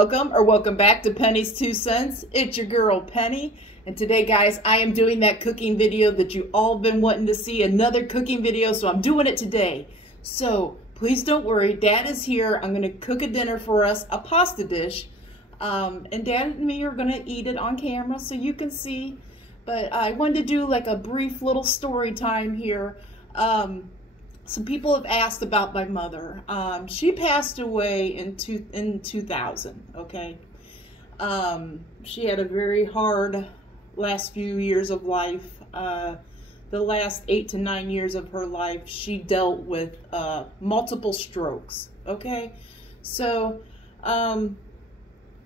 Welcome back to Penny's 2 Cents. It's your girl Penny, and today guys I am doing that cooking video that you all been wanting to see, another cooking video, so I'm doing it today. So please don't worry, Dad is here. I'm gonna cook a dinner for us, a pasta dish, and Dad and me are gonna eat it on camera so you can see. But I wanted to do like a brief little story time here. Some people have asked about my mother. She passed away in 2000, okay? She had a very hard last few years of life. The last 8 to 9 years of her life, she dealt with multiple strokes, okay? So,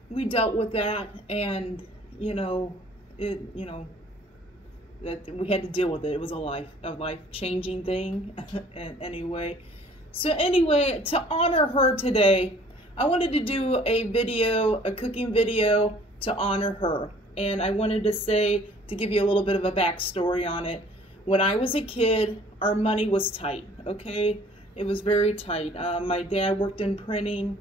we dealt with that, and, that we had to deal with it. It was a life-changing thing. And anyway, to honor her today, I wanted to do a cooking video to honor her. And I wanted to give you a little bit of a backstory on it. When I was a kid, our money was tight, okay? It was very tight. My dad worked in printing.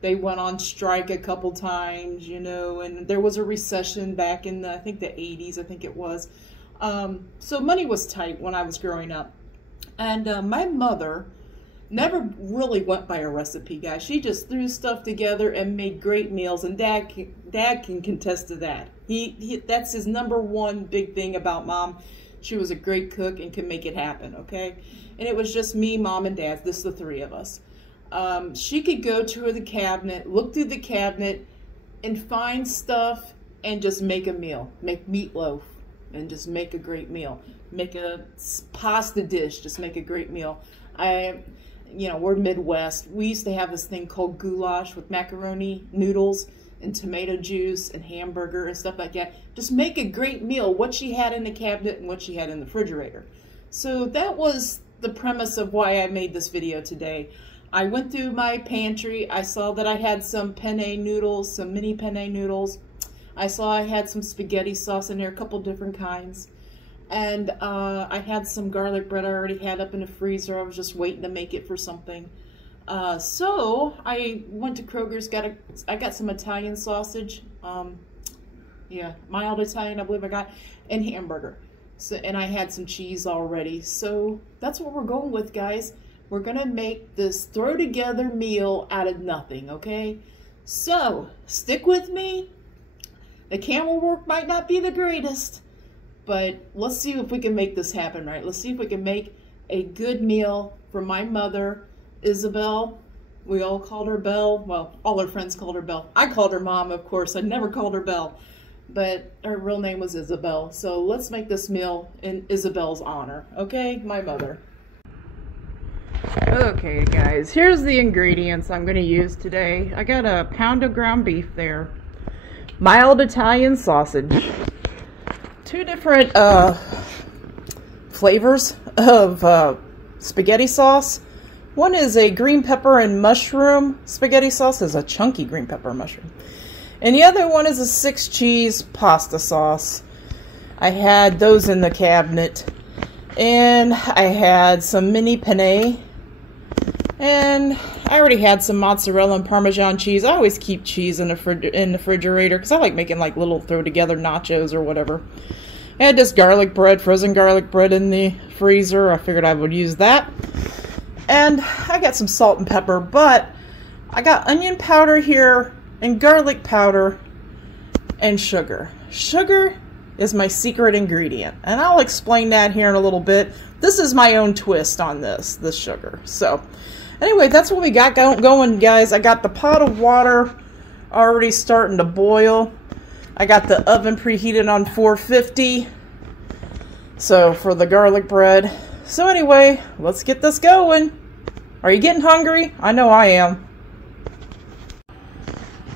They went on strike a couple times, and there was a recession back in I think the 80s, I think it was. So money was tight when I was growing up. And my mother never really went by a recipe, guys. She just threw stuff together and made great meals, and Dad can contest to that. That's his #1 big thing about Mom. She was a great cook and could make it happen, okay? And it was just me, Mom, and Dad, the 3 of us. She could go to the cabinet, look through the cabinet, and find stuff and just make a meal. Make meatloaf and just make a great meal. Make a pasta dish, just make a great meal. We're Midwest. We used to have this thing called goulash with macaroni, noodles, and tomato juice and hamburger and stuff like that. Just make a great meal, what she had in the cabinet and what she had in the refrigerator. So that was the premise of why I made this video today. I went through my pantry. I saw that I had some penne noodles, some mini penne noodles. I saw I had some spaghetti sauce in there, a couple different kinds. And I had some garlic bread I already had up in the freezer. I was just waiting to make it for something. So I went to Kroger's, I got some Italian sausage. Mild Italian, I believe I got, and hamburger. So, and I had some cheese already. So that's what we're going with, guys. We're gonna make this throw together meal out of nothing, okay? So, stick with me. The camera work might not be the greatest, but let's see if we can make this happen, right? Let's see if we can make a good meal for my mother, Isabelle. We all called her Belle. Well, all her friends called her Belle. I called her Mom, of course. I never called her Belle, but her real name was Isabelle. So let's make this meal in Isabelle's honor, okay? My mother. Okay guys, here's the ingredients I'm going to use today. I got a pound of ground beef there, mild Italian sausage, 2 different flavors of spaghetti sauce. One is a green pepper and mushroom spaghetti sauce, is a chunky green pepper and mushroom. And the other one is a 6 cheese pasta sauce. I had those in the cabinet. And I had some mini penne. And I already had some mozzarella and Parmesan cheese. I always keep cheese in the refrigerator because I like making like little throw together nachos or whatever. I had this garlic bread, frozen garlic bread in the freezer. I figured I would use that. And I got some salt and pepper, but I got onion powder here and garlic powder and sugar. Sugar is my secret ingredient, and I'll explain that here in a little bit. This is my own twist on this sugar. So anyway, that's what we got going, guys. I got the pot of water already starting to boil. I got the oven preheated on 450. So for the garlic bread. So anyway, let's get this going. Are you getting hungry? I know I am.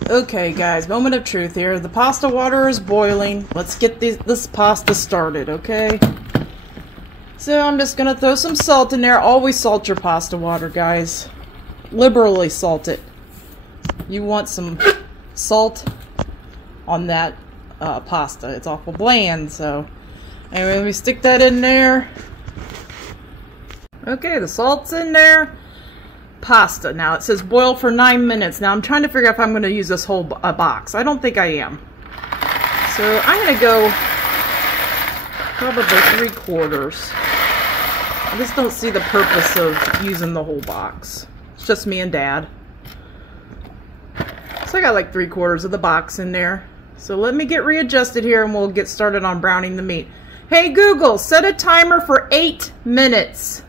Okay guys, moment of truth here. The pasta water is boiling. Let's get this pasta started, okay? So I'm just gonna throw some salt in there. Always salt your pasta water, guys. Liberally salt it. You want some salt on that pasta. It's awful bland, so anyway, let me stick that in there. Okay, the salt's in there. pasta. Now it says boil for 9 minutes. Now I'm trying to figure out if I'm going to use this whole box. I don't think I am. So I'm going to go probably 3/4. I just don't see the purpose of using the whole box. It's just me and Dad. So I got like 3/4 of the box in there. So let me get readjusted here and we'll get started on browning the meat. Hey Google, set a timer for 8 minutes.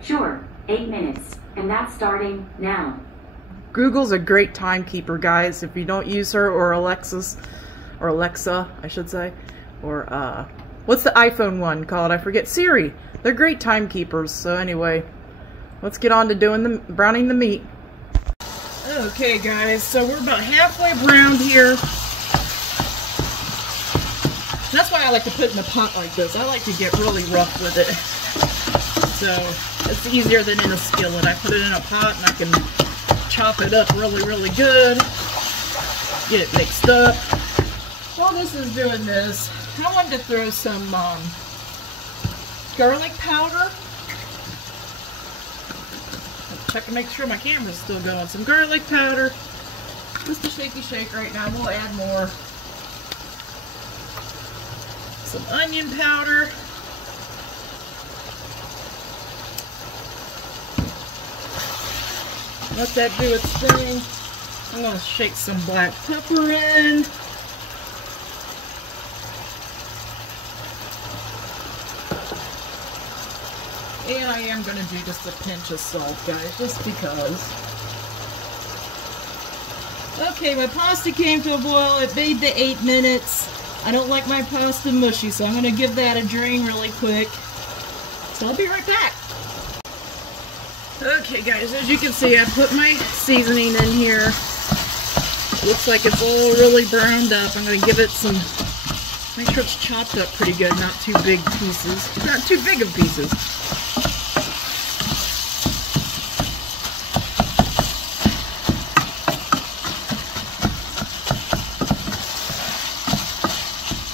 Sure, 8 minutes. And that's starting now. Google's a great timekeeper, guys. If you don't use her, or Alexa, I should say, or what's the iPhone one called? I forget. Siri. They're great timekeepers. So anyway, let's get on to doing browning the meat. Okay, guys. So we're about halfway browned here. That's why I like to put it in a pot like this. I like to get really rough with it. So it's easier than in a skillet. I put it in a pot and I can chop it up really good. Get it mixed up. While this is doing this, I wanted to throw some garlic powder. Check and make sure my camera's still going. Some garlic powder. Just a shaky shake right now. We'll add more. Some onion powder. Let that do its thing. I'm going to shake some black pepper in. And I am going to do just a pinch of salt, guys, just because. Okay, my pasta came to a boil. It made the 8 minutes. I don't like my pasta mushy, so I'm going to give that a drain really quick. So I'll be right back. Okay, guys, as you can see, I put my seasoning in here. Looks like it's all really browned up. I'm going to give it some, make sure it's chopped up pretty good, not too big pieces. Not too big of pieces.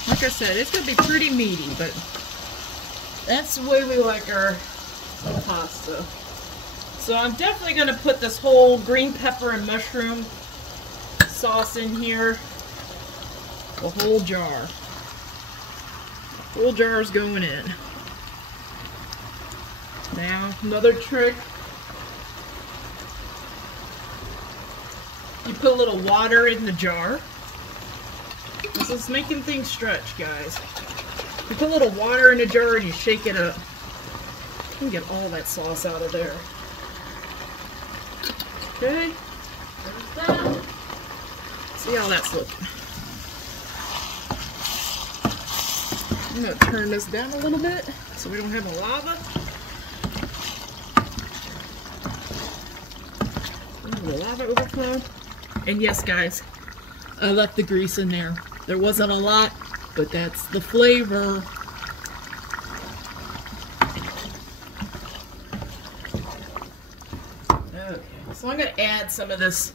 Like I said, it's going to be pretty meaty, but that's the way we like our pasta. So I'm definitely going to put this whole green pepper and mushroom sauce in here. The whole jar. The whole jar is going in. Now, another trick. You put a little water in the jar. This is making things stretch, guys. You put a little water in the jar and you shake it up. You can get all that sauce out of there. Okay, there's that. See how that's looking. I'm going to turn this down a little bit so we don't have a lava. The lava overflow. And yes, guys, I left the grease in there. There wasn't a lot, but that's the flavor. Okay, so I'm going to add some of this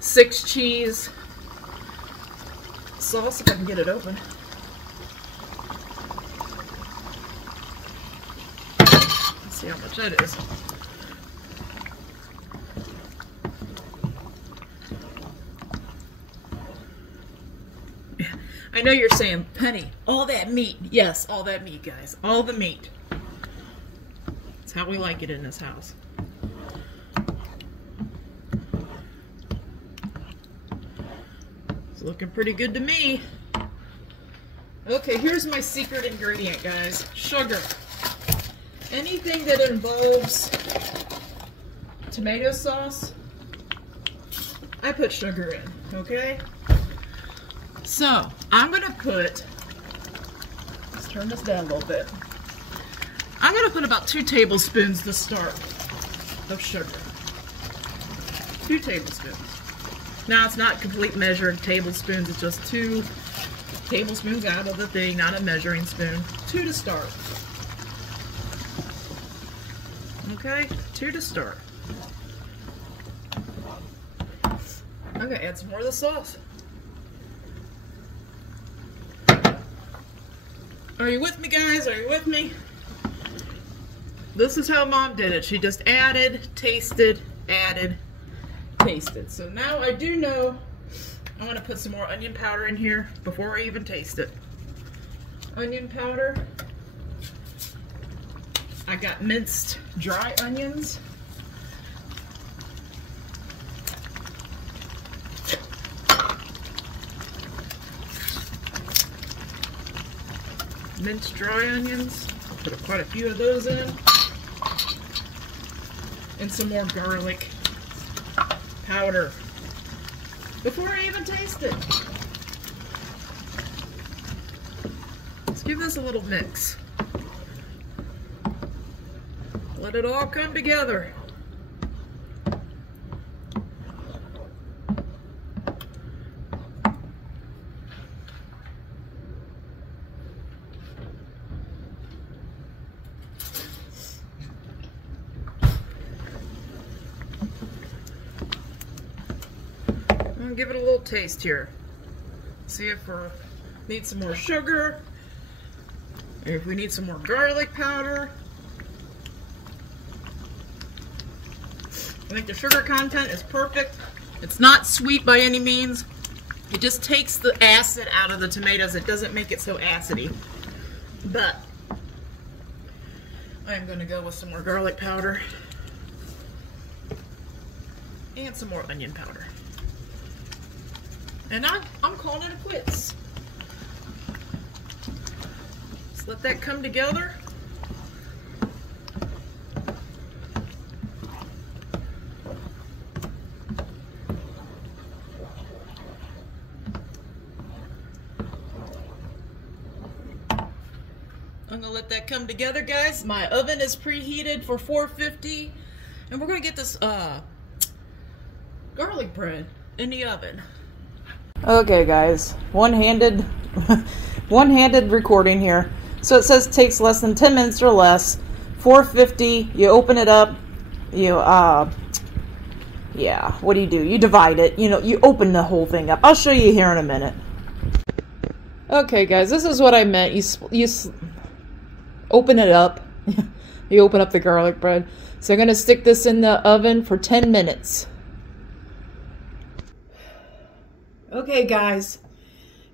6 cheese sauce, if I can get it open. Let's see how much that is. I know you're saying, Penny, all that meat. Yes, all that meat, guys. All the meat. That's how we like it in this house. It's looking pretty good to me. Okay, here's my secret ingredient, guys. Sugar. Anything that involves tomato sauce, I put sugar in, okay? So, I'm going to put, let's turn this down a little bit. I'm going to put about 2 tablespoons to start of sugar. 2 tablespoons. Now, it's not complete measured tablespoons, it's just 2 tablespoons out of the thing, not a measuring spoon. 2 to start. Okay, 2 to start. I'm going to add some more of the sauce. Are you with me, guys? Are you with me? This is how Mom did it. She just added, tasted, added, tasted. So now I do know I'm going to put some more onion powder in here before I even taste it. Onion powder. I got minced dry onions. Minced dry onions. I'll put quite a few of those in. And some more garlic powder before I even taste it. Let's give this a little mix. Let it all come together. I'm gonna give it a little taste here. See if we need some more sugar, or if we need some more garlic powder. I think the sugar content is perfect. It's not sweet by any means. It just takes the acid out of the tomatoes. It doesn't make it so acidy. But I'm going to go with some more garlic powder and some more onion powder. And I'm calling it quits. Just let that come together. I'm gonna let that come together, guys. My oven is preheated for 450, and we're gonna get this garlic bread in the oven. Okay, guys, one-handed recording here. So it says takes less than 10 minutes or less. 450. You open it up. You yeah. What do? You divide it. You know, you open the whole thing up. I'll show you here in a minute. Okay, guys, this is what I meant. You open it up. You open up the garlic bread. So I'm going to stick this in the oven for 10 minutes. Okay, guys,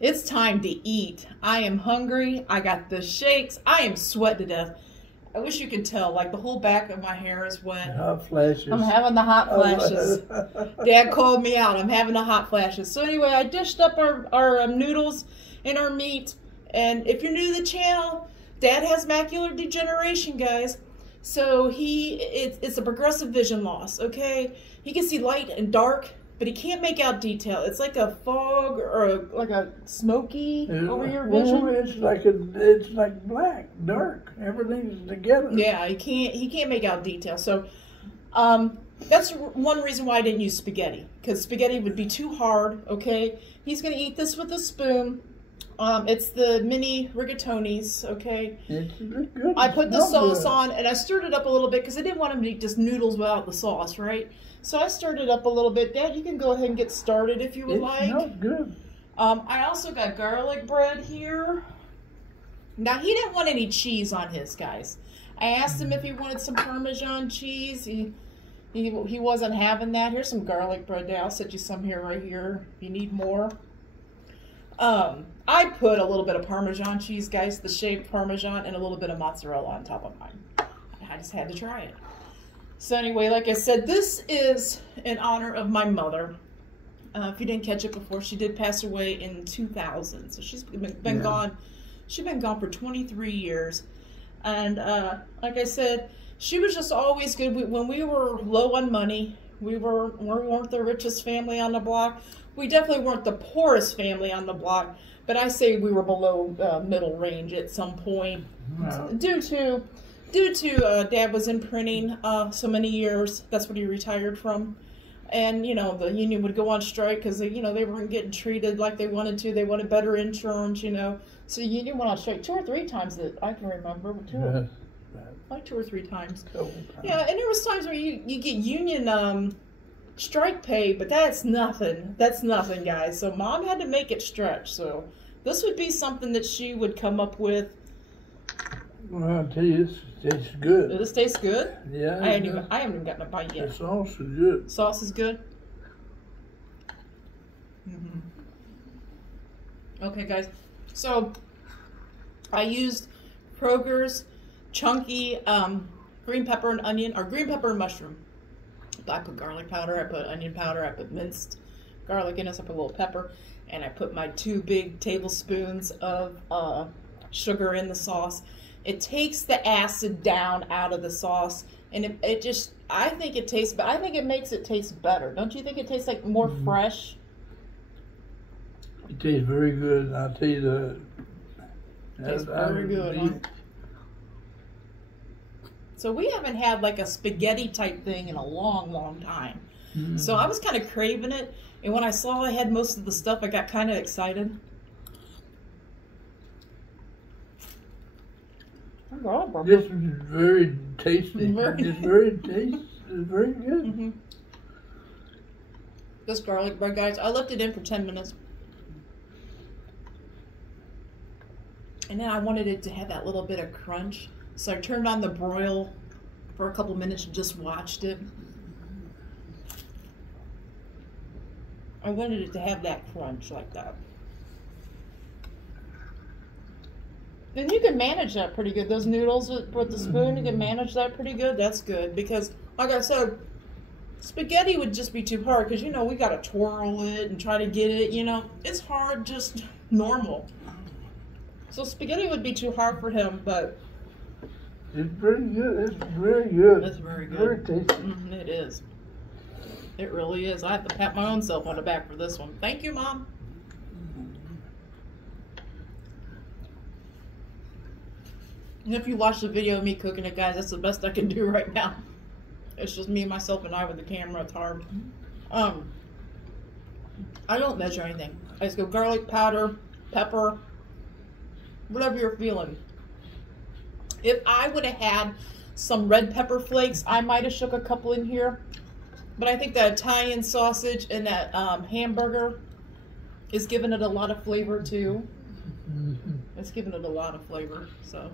it's time to eat. I am hungry. I got the shakes. I am sweating to death. I wish you could tell, like the whole back of my hair is wet. Hot flashes. I'm having the hot flashes. Dad called me out. I'm having the hot flashes. So anyway, I dished up our noodles and our meat. And if you're new to the channel, Dad has macular degeneration, guys. So it's a progressive vision loss, okay? He can see light and dark, but he can't make out detail. It's like a fog or like a smoky over your vision. Well, it's like black, dark. Everything's together. Yeah, he can't make out detail. So that's one reason why I didn't use spaghetti, because spaghetti would be too hard, okay? He's gonna eat this with a spoon. It's the mini rigatonis, okay? It's good. I put the sauce on, and I stirred it up a little bit because I didn't want him to eat just noodles without the sauce, right? So I stirred it up a little bit. Dad, you can go ahead and get started if you would like. No, good. I also got garlic bread here. Now, he didn't want any cheese on his, guys. I asked him if he wanted some Parmesan cheese. He wasn't having that. Here's some garlic bread now. I'll set you some here right here if you need more. I put a little bit of Parmesan cheese, guys, the shaved Parmesan, and a little bit of mozzarella on top of mine. I just had to try it. So anyway, like I said, this is in honor of my mother. If you didn't catch it before, she did pass away in 2000. So she's been gone. She's been gone for 23 years. And like I said, she was just always good. When we were low on money, we weren't the richest family on the block. We definitely weren't the poorest family on the block, but I say we were below middle range at some point. No. Due to Dad was in printing so many years. That's what he retired from. And, you know, the union would go on strike because, you know, they weren't getting treated like they wanted to. They wanted better insurance, you know. So the union went on strike 2 or 3 times that I can remember. Like 2 or 3 times. Yeah, and there was times where you get union strike pay, but that's nothing. That's nothing, guys. So Mom had to make it stretch. So this would be something that she would come up with Well, I'll tell you, this tastes good. Does this taste good? Yeah. I haven't even gotten a bite yet. The sauce is good. Sauce is good. Okay, guys. So I used Kroger's chunky green pepper and onion, or green pepper and mushroom. I put garlic powder, I put onion powder, I put minced garlic in it, I put a little pepper, and I put my 2 big tablespoons of sugar in the sauce. It takes the acid down out of the sauce, and it just, I think it tastes, but I think it makes it taste better. Don't you think it tastes like more fresh? It tastes very good, and I'll tell you the. It tastes very good, huh? So we haven't had like a spaghetti type thing in a long, long time. So I was kind of craving it, and when I saw I had most of the stuff, I got kind of excited. This is very tasty. It's very tasty. It's very good. This garlic bread, guys, I left it in for 10 minutes. And then I wanted it to have that little bit of crunch. So I turned on the broil for a couple minutes and just watched it. I wanted it to have that crunch like that. And you can manage that pretty good. Those noodles with the spoon, you can manage that pretty good. That's good because, like I said, spaghetti would just be too hard because, you know, we got to twirl it and try to get it, you know. It's hard just normal. So spaghetti would be too hard for him, but... It's pretty good. It's very good. It's very good. Very tasty. It is. It really is. I have to pat my own self on the back for this one. Thank you, Mom. And if you watch the video of me cooking it, guys, that's the best I can do right now. It's just me, myself, and I with the camera. It's hard. I don't measure anything. I just go garlic powder, pepper, whatever you're feeling. If I would have had some red pepper flakes, I might have shook a couple in here. But I think that Italian sausage and that hamburger is giving it a lot of flavor too. It's giving it a lot of flavor, so.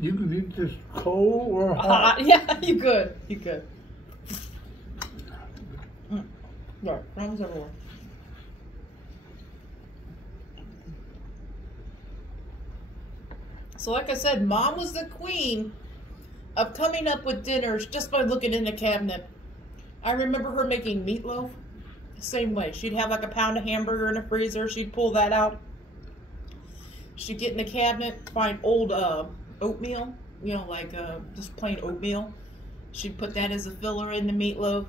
You could eat this cold or hot. Yeah, you could. You could. Yeah, crumbs everywhere. So like I said, Mom was the queen of coming up with dinners just by looking in the cabinet. I remember her making meatloaf the same way. She'd have like a pound of hamburger in the freezer. She'd pull that out. She'd get in the cabinet, find old oatmeal, you know, like just plain oatmeal. She'd put that as a filler in the meatloaf.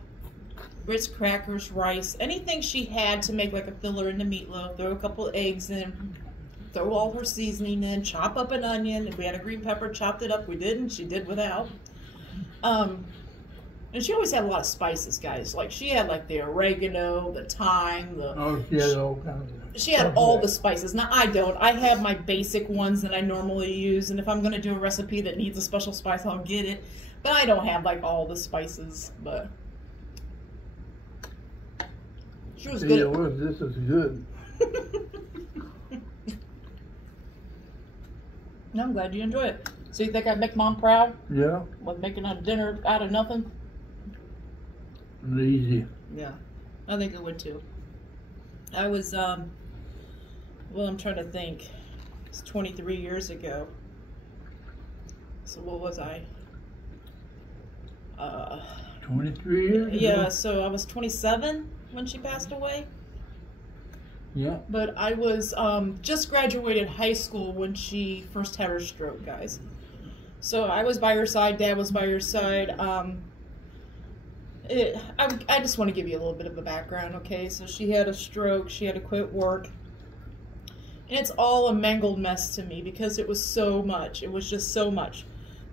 Grits, crackers, rice, anything she had to make like a filler in the meatloaf. Throw a couple of eggs in. Throw all her seasoning in, chop up an onion. If we had a green pepper, chopped it up. We didn't. She did without. And she always had a lot of spices, guys. Like she had like the oregano, the thyme, she had all kinds of. She had all the spices. Now I don't. I have my basic ones that I normally use, and if I'm gonna do a recipe that needs a special spice, I'll get it. But I don't have like all the spices. But she was good. Yeah, this is good. I'm glad you enjoy it. So you think I'd make Mom proud? Yeah. With making a dinner out of nothing? Easy. Yeah, I think it would too. I was, well, I'm trying to think. It's 23 years ago. So what was I? 23 years ago? Yeah, so I was 27 when she passed away. Yeah. But I was just graduated high school when she first had her stroke, guys. So I was by her side, Dad was by her side. I just want to give you a little bit of a background, okay? So she had a stroke, she had to quit work. And it's all a mangled mess to me because it was so much. It was just so much.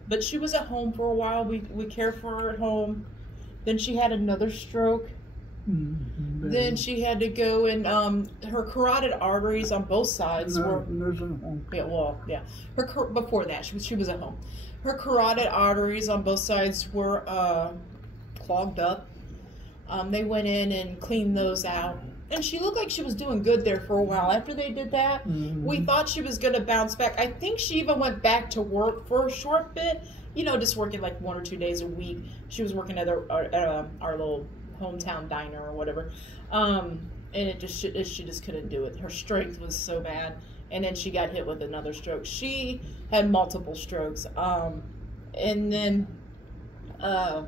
But she was at home for a while. We cared for her at home. Then she had another stroke. Mm-hmm. Then she had to go and her carotid arteries on both sides were before that she was at home. Her carotid arteries on both sides were clogged up. They went in and cleaned those out, and she looked like she was doing good there for a while. After they did that, we thought she was going to bounce back. I think she even went back to work for a short bit, you know, just working like 1 or 2 days a week. She was working at our little hometown diner or whatever. And she just couldn't do it. Her strength was so bad. And then she got hit with another stroke. She had multiple strokes. And then I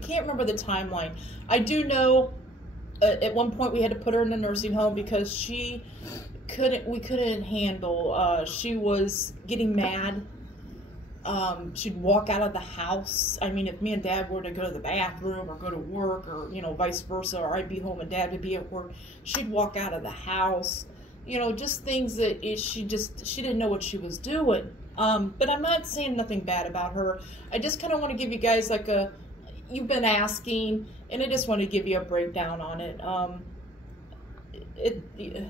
can't remember the timeline. I do know at one point we had to put her in a nursing home because we couldn't handle, she was getting mad. She'd walk out of the house. I mean, if me and Dad were to go to the bathroom or go to work or, you know, vice versa, or I'd be home and Dad would be at work, she'd walk out of the house. You know, just things that she didn't know what she was doing. But I'm not saying nothing bad about her. I just kind of want to give you guys like you've been asking, and I just want to give you a breakdown on it.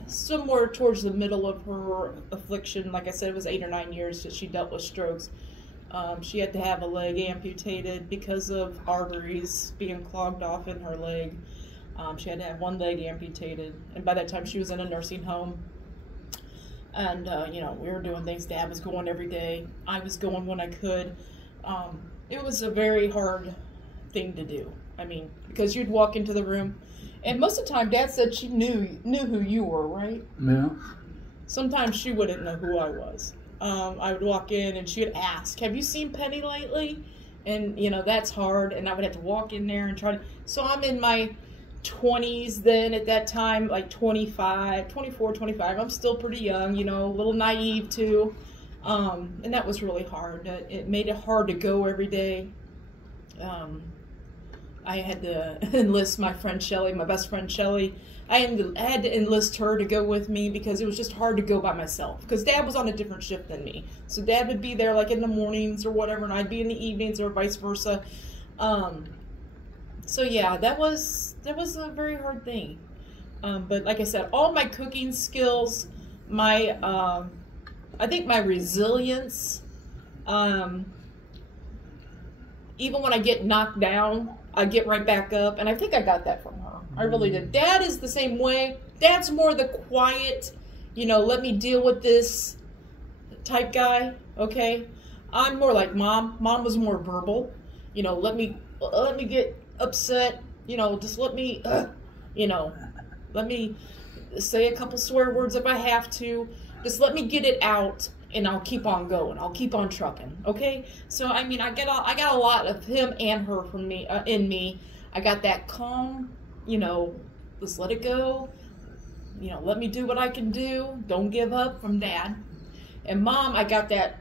Somewhere towards the middle of her affliction, like I said, it was 8 or 9 years that she dealt with strokes. She had to have a leg amputated because of arteries being clogged off in her leg. She had to have one leg amputated, and by that time she was in a nursing home. And, you know, we were doing things. Dad was going every day. I was going when I could. It was a very hard thing to do. I mean, because you'd walk into the room, and most of the time Dad said she knew who you were, right? Yeah. Sometimes she wouldn't know who I was. I would walk in and she would ask, "Have you seen Penny lately?" And, you know, that's hard. And I would have to walk in there and try to... So I'm in my 20s then at that time, like 24, 25. I'm still pretty young, you know, a little naive too. And that was really hard. It made it hard to go every day. I had to enlist my friend Shelly, my best friend Shelly. I had to enlist her to go with me because it was just hard to go by myself. Because Dad was on a different shift than me. So Dad would be there like in the mornings or whatever, and I'd be in the evenings or vice versa. So yeah, that was a very hard thing. But like I said, all my cooking skills, I think my resilience, even when I get knocked down, I get right back up. And I think I got that from her. I really did. Dad is the same way. Dad's more the quiet, you know, let me deal with this type guy, okay? I'm more like Mom. Mom was more verbal. You know, let me get upset, you know, just let me, you know, let me say a couple swear words if I have to. Just let me get it out, and I'll keep on going. I'll keep on trucking, okay? So, I mean, I got a lot of him and her from me, in me. I got that calm, you know, just let it go. You know, let me do what I can do. Don't give up from Dad. And Mom, I got that,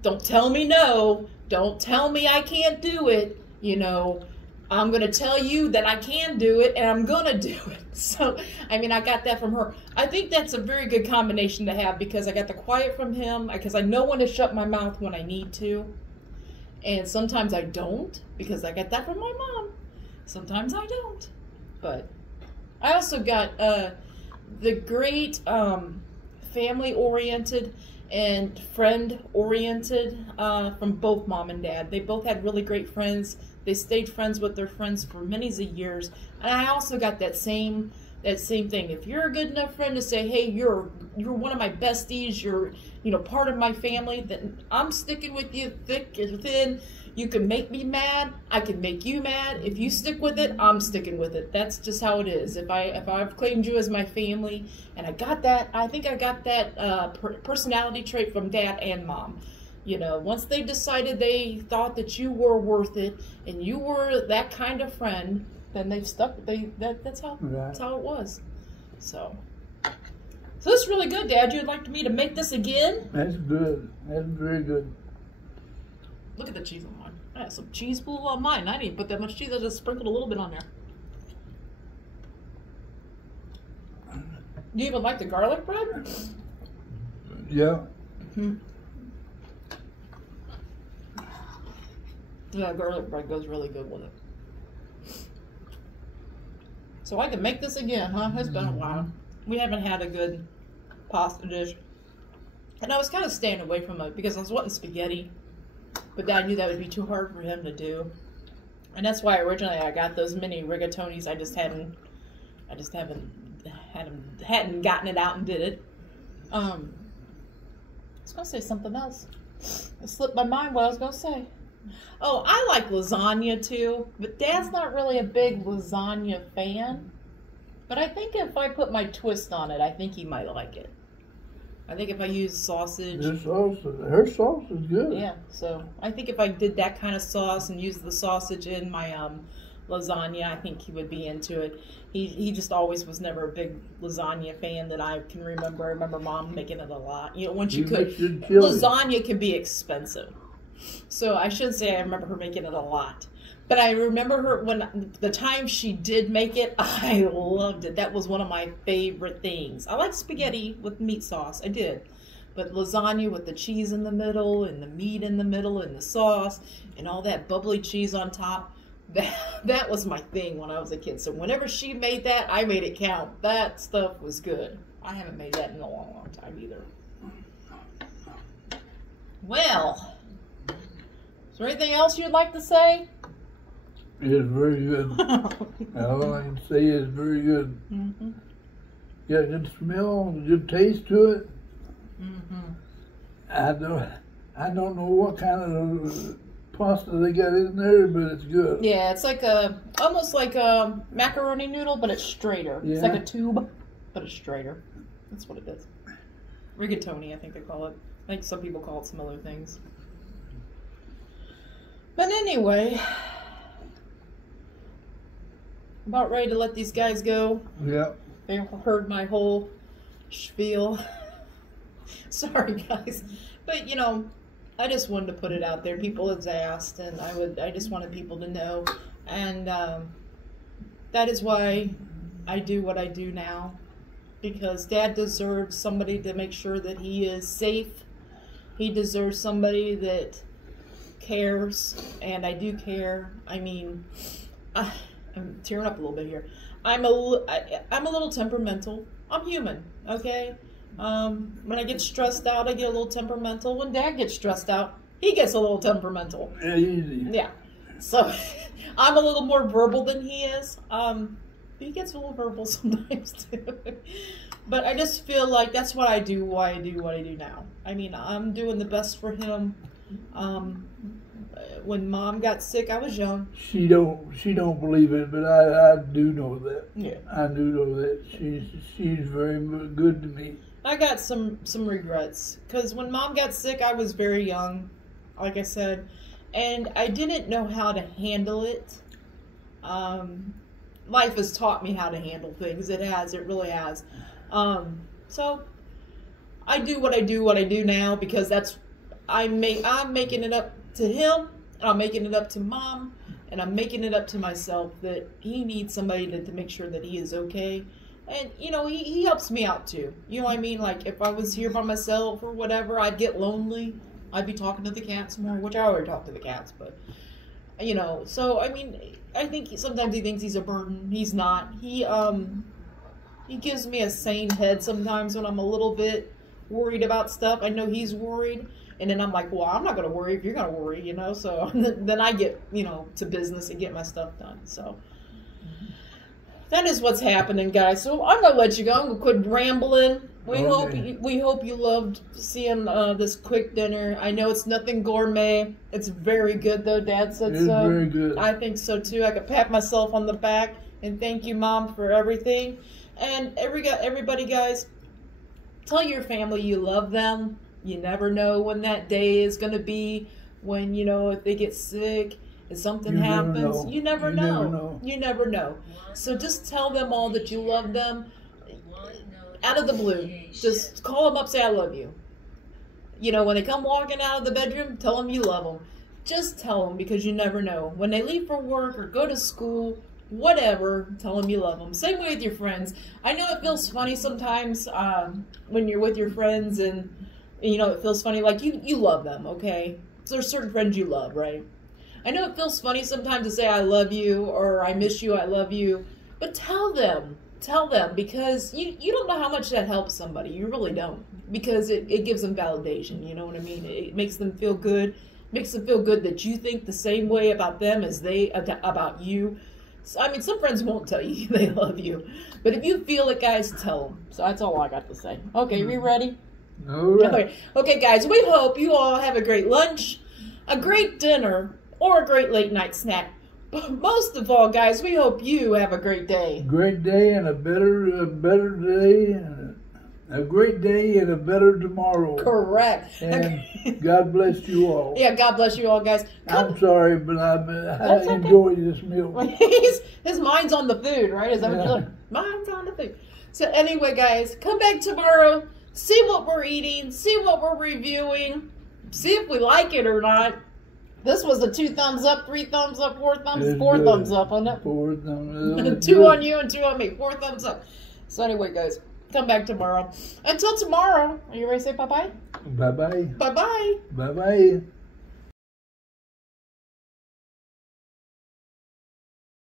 don't tell me no. Don't tell me I can't do it. You know, I'm going to tell you that I can do it, and I'm going to do it. So, I mean, I got that from her. I think that's a very good combination to have because I got the quiet from him, because I know when to shut my mouth when I need to. And sometimes I don't, because I got that from my mom. Sometimes I don't. But I also got the great family-oriented and friend-oriented from both Mom and Dad. They both had really great friends. They stayed friends with their friends for many years. And I also got that same thing. If you're a good enough friend to say, hey, you're one of my besties, you're, you know, part of my family, then I'm sticking with you thick and thin. You can make me mad, I can make you mad. If you stick with it, I'm sticking with it. That's just how it is. If I've claimed you as my family, and I got that, I think I got that personality trait from Dad and Mom. You know, once they decided they thought that you were worth it and you were that kind of friend, then they've stuck. That's how it was. So this is really good, Dad. You'd like me to make this again? That's good. That's very good. Look at the cheese on mine. I have some cheese pool on mine. I didn't put that much cheese. I just sprinkled a little bit on there. Do you even like the garlic bread? Yeah. Mm-hmm. Yeah, garlic bread goes really good with it. So I can make this again, huh? It's been a while. We haven't had a good pasta dish. And I was kind of staying away from it because I was wanting spaghetti. But Dad knew that would be too hard for him to do. And that's why originally I got those mini rigatonis. I just hadn't gotten it out and did it. I was gonna say something else. It slipped my mind what I was gonna say. Oh, I like lasagna too, but Dad's not really a big lasagna fan. But I think if I put my twist on it, I think he might like it. I think if I use sausage. Her sauce is good. Yeah, so I think if I did that kind of sauce and used the sausage in my lasagna, I think he would be into it. He just always was never a big lasagna fan that I can remember. I remember Mom making it a lot. You know, once you could, lasagna can be expensive. So I should say I remember her making it a lot. But I remember her, when the time she did make it, I loved it. That was one of my favorite things. I like spaghetti with meat sauce. I did. But lasagna with the cheese in the middle and the meat in the middle and the sauce and all that bubbly cheese on top, that was my thing when I was a kid. So whenever she made that, I made it count. That stuff was good. I haven't made that in a long, long time either. Well, is there anything else you'd like to say? It's very good. All I can say is very good. Mm-hmm. Got a good smell, good taste to it. Mm-hmm. I don't know what kind of pasta they got in there, but it's good. Yeah, it's like almost like a macaroni noodle, but it's straighter. Yeah. It's like a tube, but it's straighter. That's what it is. Rigatoni, I think they call it. I think some people call it some other things. But anyway, about ready to let these guys go. Yeah. They heard my whole spiel. Sorry, guys. But, you know, I just wanted to put it out there. People have asked, and I just wanted people to know. And that is why I do what I do now. Because Dad deserves somebody to make sure that he is safe. He deserves somebody that cares, and I do care. I mean, I'm tearing up a little bit here. I'm a little temperamental. I'm human, okay? When I get stressed out, I get a little temperamental. When Dad gets stressed out, he gets a little temperamental. Yeah, easy. Yeah. So I'm a little more verbal than he is. He gets a little verbal sometimes too. But I just feel like that's what I do, why I do what I do now. I mean, I'm doing the best for him. When Mom got sick, I was young. She don't believe it, but I do know that. Yeah. I do know that she's very good to me. I got some regrets because when Mom got sick, I was very young, like I said, and I didn't know how to handle it. Life has taught me how to handle things. It has. It really has. So I do what I do now because I'm making it up to him, and I'm making it up to Mom, and I'm making it up to myself that he needs somebody to make sure that he is okay. And, you know, he helps me out too. You know what I mean? Like, if I was here by myself or whatever, I'd get lonely. I'd be talking to the cats more, which I already talk to the cats, but, you know, so, I mean, I think sometimes he thinks he's a burden. He's not. He gives me a sane head sometimes when I'm a little bit worried about stuff. I know he's worried. And then I'm like, well, I'm not going to worry if you're going to worry, you know. So then I get, you know, to business and get my stuff done. So that is what's happening, guys. So I'm going to let you go. I'm going to quit rambling. We hope you loved seeing this quick dinner. I know it's nothing gourmet. It's very good, though. Dad said so. It's very good. I think so, too. I could pat myself on the back and thank you, Mom, for everything. And everybody, guys, tell your family you love them. You never know when that day is going to be, when, you know, if they get sick, if something happens. You never know. You never know. So just tell them all that you love them out of the blue. Just call them up, say, I love you. You know, when they come walking out of the bedroom, tell them you love them. Just tell them, because you never know. When they leave for work or go to school, whatever, tell them you love them. Same way with your friends. I know it feels funny sometimes when you're with your friends and, you know, it feels funny, like you love them, okay? So there's certain friends you love, right? I know it feels funny sometimes to say I love you or I miss you, I love you, but tell them, because you don't know how much that helps somebody. You really don't, because it gives them validation, you know what I mean? It makes them feel good, Makes them feel good that you think the same way about them as they about you. So, I mean, some friends won't tell you they love you. But if you feel it, guys, tell them. So that's all I got to say. Okay, we ready? All right. Okay, guys, we hope you all have a great lunch, a great dinner, or a great late night snack. But most of all, guys, we hope you have a great day. Great day and a better day. A great day and a better tomorrow. Correct. And God bless you all. Yeah, God bless you all, guys. I'm sorry, but I enjoy this meal. His mind's on the food, right? Is that what you're like? Mind's on the food. So anyway, guys, come back tomorrow. See what we're eating. See what we're reviewing. See if we like it or not. This was a 2 thumbs up, 3 thumbs up, 4 thumbs, 4 thumbs up, wasn't it? 4 thumbs up. 2 on you and 2 on me. 4 thumbs up. So anyway, guys, come back tomorrow. Until tomorrow, are you ready to say bye-bye? Bye-bye. Bye-bye. Bye-bye.